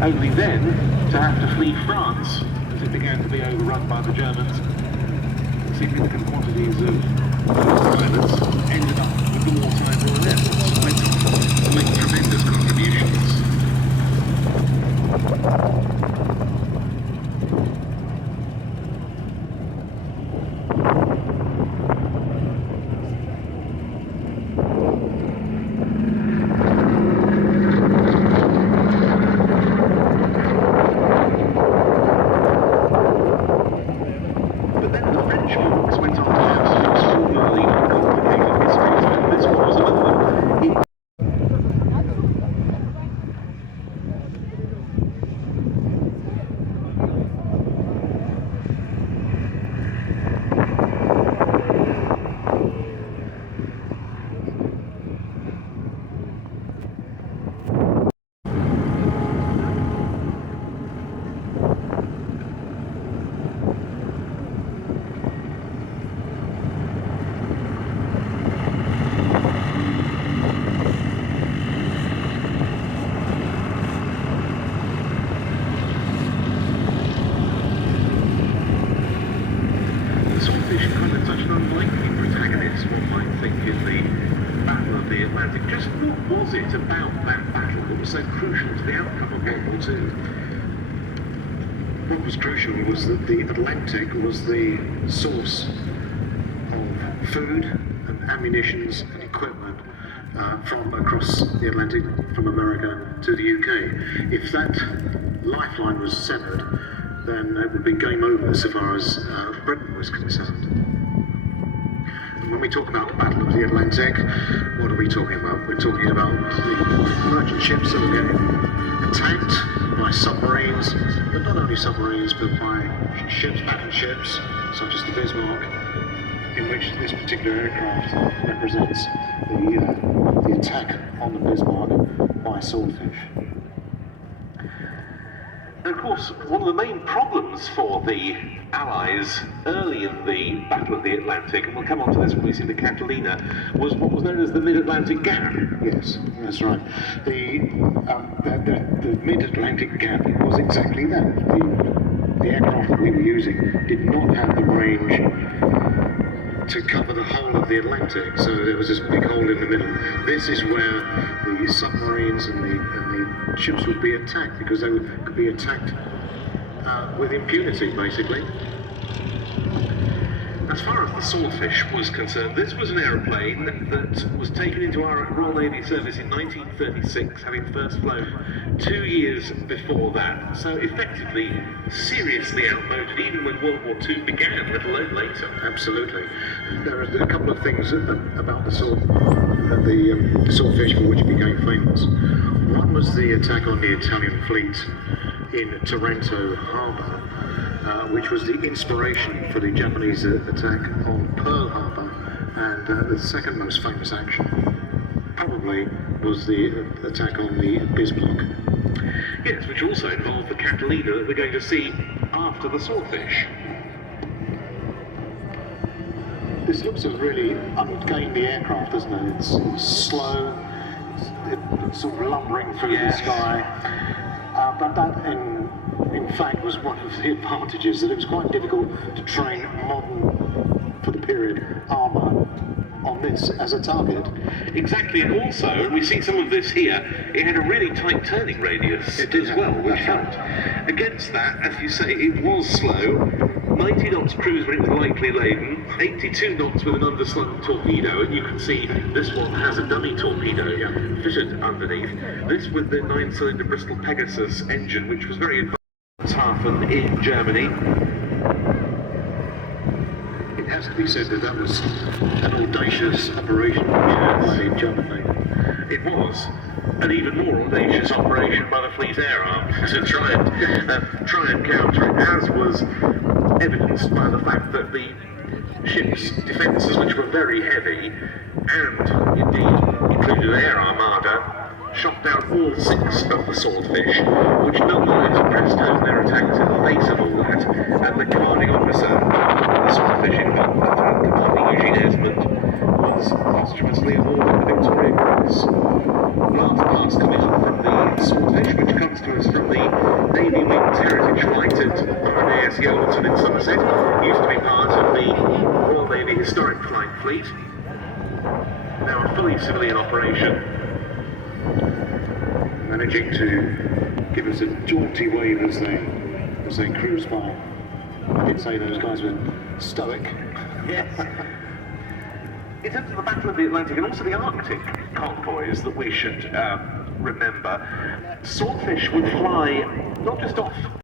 only then to have to flee France as it began to be overrun by the Germans. Significant quantities of pilots ended up with the wartime Royal Air Force, went on to make tremendous contributions. Swordfish kind of such an unlikely protagonist, one might think, in the Battle of the Atlantic. Just what was it about that battle that was so crucial to the outcome of World War II? What was crucial was that the Atlantic was the source of food and ammunitions and equipment from across the Atlantic, from America to the UK. If that lifeline was severed, then it would be game over so far as Britain was concerned. And when we talk about the Battle of the Atlantic, what are we talking about? We're talking about the merchant ships that were getting attacked by submarines, but not only submarines, but by ships, battleships, such as the Bismarck, in which this particular aircraft represents the attack on the Bismarck by Swordfish. And of course, one of the main problems for the Allies early in the Battle of the Atlantic, and we'll come on to this when we see the Catalina, was what was known as the Mid-Atlantic Gap. Yes, that's right. The Mid-Atlantic Gap was exactly that. The aircraft that we were using did not have the range to cover the whole of the Atlantic, so there was this big hole in the middle. This is where the submarines and the ships would be attacked, because they could be attacked with impunity, basically. As far as the Swordfish was concerned, this was an aeroplane that was taken into our Royal Navy service in 1936, having first flown 2 years before that, so effectively seriously outmoded even when World War II began, let alone later. Absolutely. There are a couple of things about the Swordfish for which it became famous. One was the attack on the Italian fleet in Taranto Harbour, which was the inspiration for the Japanese attack on Pearl Harbor, and the second most famous action probably was the attack on the Bismarck. Yes, which also involved the Catalina that we're going to see after the Swordfish. This looks a really ungainly aircraft, doesn't it? It's slow, it's sort of lumbering through the sky, but that in fact was one of the advantages, that it was quite difficult to train modern, for the period, armour on this as a target. Exactly, and also, and we see some of this here, it had a really tight turning radius as well, which helped. Against that, as you say, it was slow, 90 knots cruise when it was lightly laden, 82 knots with an underslung torpedo, and you can see this one has a dummy torpedo fitted underneath. This with the 9-cylinder Bristol Pegasus engine, which was very advanced at Hafen in Germany. It has to be said that that was an audacious operation by the German Navy. It was an even more audacious operation by the Fleet Air Arm to try and counter it, as was evidenced by the fact that the ship's defences, which were very heavy, and indeed included an air armada, shot down all 6 of the Swordfish, which nonetheless pressed home their attack in the face of all that, and the commanding officer, the Swordfish involved, Commanding Eugene Esmond, was posthumously awarded the Victoria Cross. Last pass coming up from the Swordfish, which comes to us from the USS Yeovilton in Somerset used to be part of the Royal Navy Historic Flight Fleet. Now a fully civilian operation. Managing to give us a jaunty wave as they cruise by. I did say those guys were stoic. Yes. In terms of the Battle of the Atlantic and also the Arctic convoys that we should remember, Swordfish would fly not just off